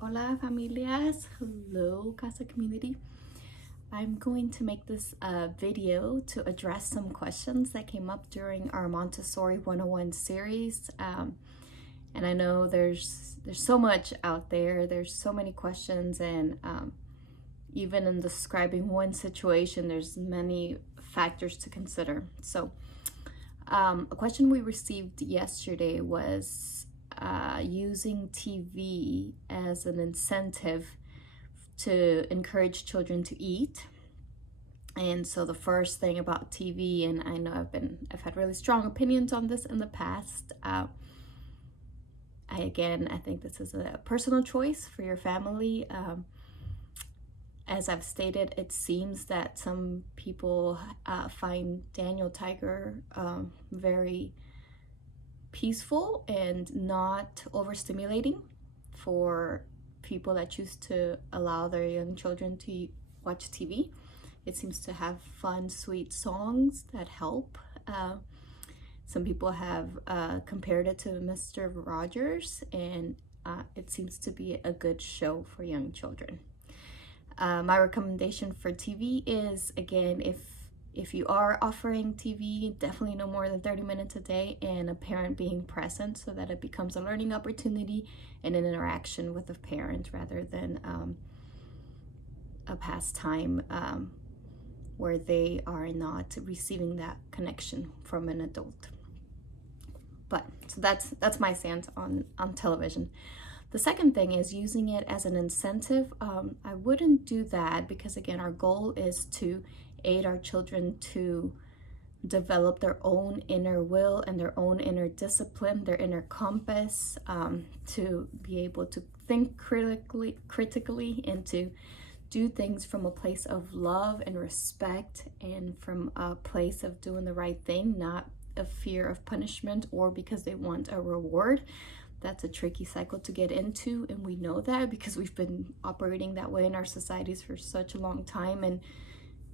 Hola familias, hello casa community. I'm going to make this video to address some questions that came up during our Montessori 101 series. And I know there's so much out there, there's so many questions, and even in describing one situation, there's many factors to consider. So a question we received yesterday was using TV as an incentive to encourage children to eat. And so the first thing about TV, and I know I've had really strong opinions on this in the past. I think this is a personal choice for your family. As I've stated, it seems that some people find Daniel Tiger very peaceful and not overstimulating for people that choose to allow their young children to watch TV. It seems to have fun, sweet songs that help. Some people have compared it to Mr. Rogers, and it seems to be a good show for young children. My recommendation for TV is, again, if you are offering TV, definitely no more than 30 minutes a day, and a parent being present so that it becomes a learning opportunity and an interaction with a parent rather than a pastime where they are not receiving that connection from an adult. But so that's my stance on television. The second thing is using it as an incentive. I wouldn't do that because, again, our goal is to aid our children to develop their own inner will and their own inner discipline, their inner compass, to be able to think critically and to do things from a place of love and respect and from a place of doing the right thing, not a fear of punishment or because they want a reward. That's a tricky cycle to get into, and we know that because we've been operating that way in our societies for such a long time, and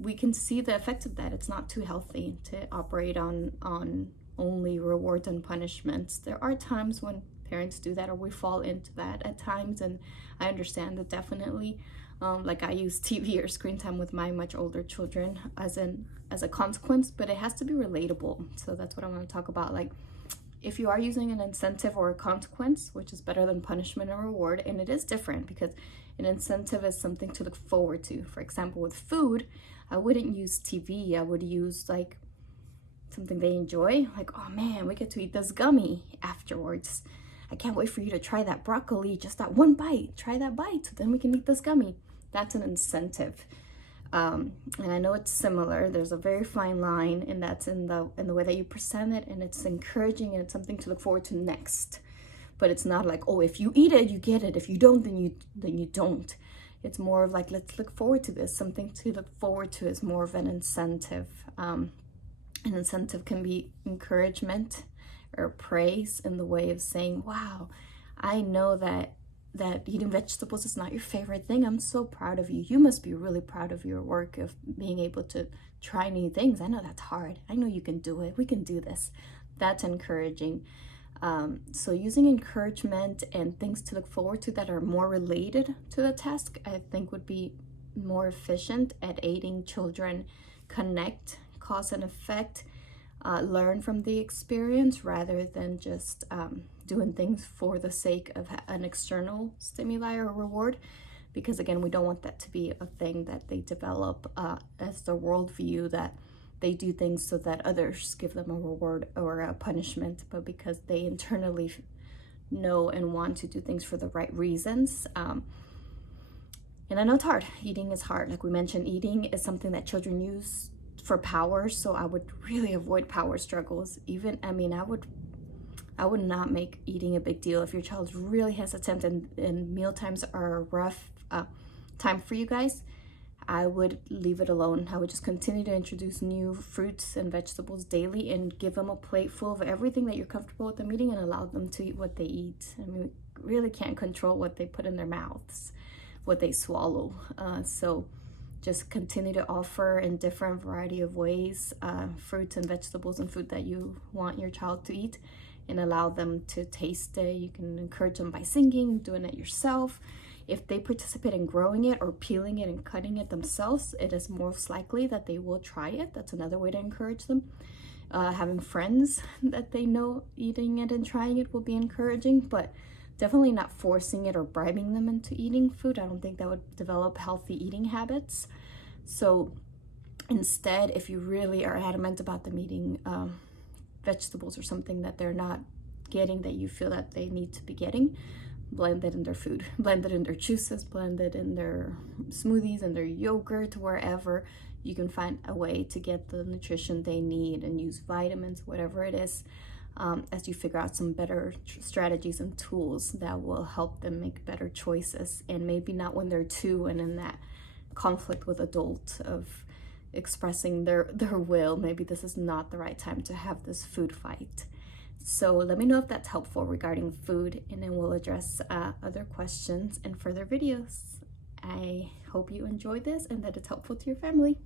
we can see the effects of that. It's not too healthy to operate on only rewards and punishments. There are times when parents do that, or we fall into that at times, and I understand that definitely. Like I use TV or screen time with my much older children as a consequence, but it has to be relatable. So that's what I want to talk about. Like, if you are using an incentive or a consequence, which is better than punishment or reward, and it is different because an incentive is something to look forward to. For example, with food, I wouldn't use TV. I would use like something they enjoy. Like, oh man, we get to eat this gummy afterwards. I can't wait for you to try that broccoli, just that one bite. Try that bite, then we can eat this gummy. That's an incentive. And I know it's similar. There's a very fine line, and that's in the way that you present it, and it's encouraging and it's something to look forward to next. But it's not like, oh, if you eat it, you get it. If you don't, then you don't. It's more of like, let's look forward to this. Something to look forward to is more of an incentive. An incentive can be encouragement or praise in the way of saying, wow, I know that eating vegetables is not your favorite thing. I'm so proud of you. You must be really proud of your work of being able to try new things. I know that's hard. I know you can do it. We can do this. That's encouraging. So using encouragement and things to look forward to that are more related to the task, I think would be more efficient at aiding children connect, cause and effect, learn from the experience rather than just doing things for the sake of an external stimuli or reward. Because again, we don't want that to be a thing that they develop as their worldview, that they do things so that others give them a reward or a punishment, but because they internally know and want to do things for the right reasons. And I know it's hard. Eating is hard. Like we mentioned, eating is something that children use for power, so I would really avoid power struggles. I would not make eating a big deal. If your child's really hesitant and meal times are a rough time for you guys, I would leave it alone. I would just continue to introduce new fruits and vegetables daily and give them a plate full of everything that you're comfortable with them eating and allow them to eat what they eat. We really can't control what they put in their mouths, what they swallow. So just continue to offer in different variety of ways fruits and vegetables and food that you want your child to eat, and allow them to taste it. You can encourage them by singing, doing it yourself. if they participate in growing it or peeling it and cutting it themselves, it is most likely that they will try it. That's another way to encourage them. Having friends that they know eating it and trying it will be encouraging, but definitely not forcing it or bribing them into eating food. I don't think that would develop healthy eating habits. So instead, if you really are adamant about them eating vegetables or something that they're not getting, that you feel that they need to be getting, blend it in their food, blend it in their juices, blend it in their smoothies and their yogurt, wherever you can find a way to get the nutrition they need, and use vitamins, whatever it is, as you figure out some better strategies and tools that will help them make better choices. And maybe not when they're 2 and in that conflict with adult of expressing their will. Maybe this is not the right time to have this food fight. So let me know if that's helpful regarding food, and then we'll address other questions in further videos. I hope you enjoyed this and that it's helpful to your family.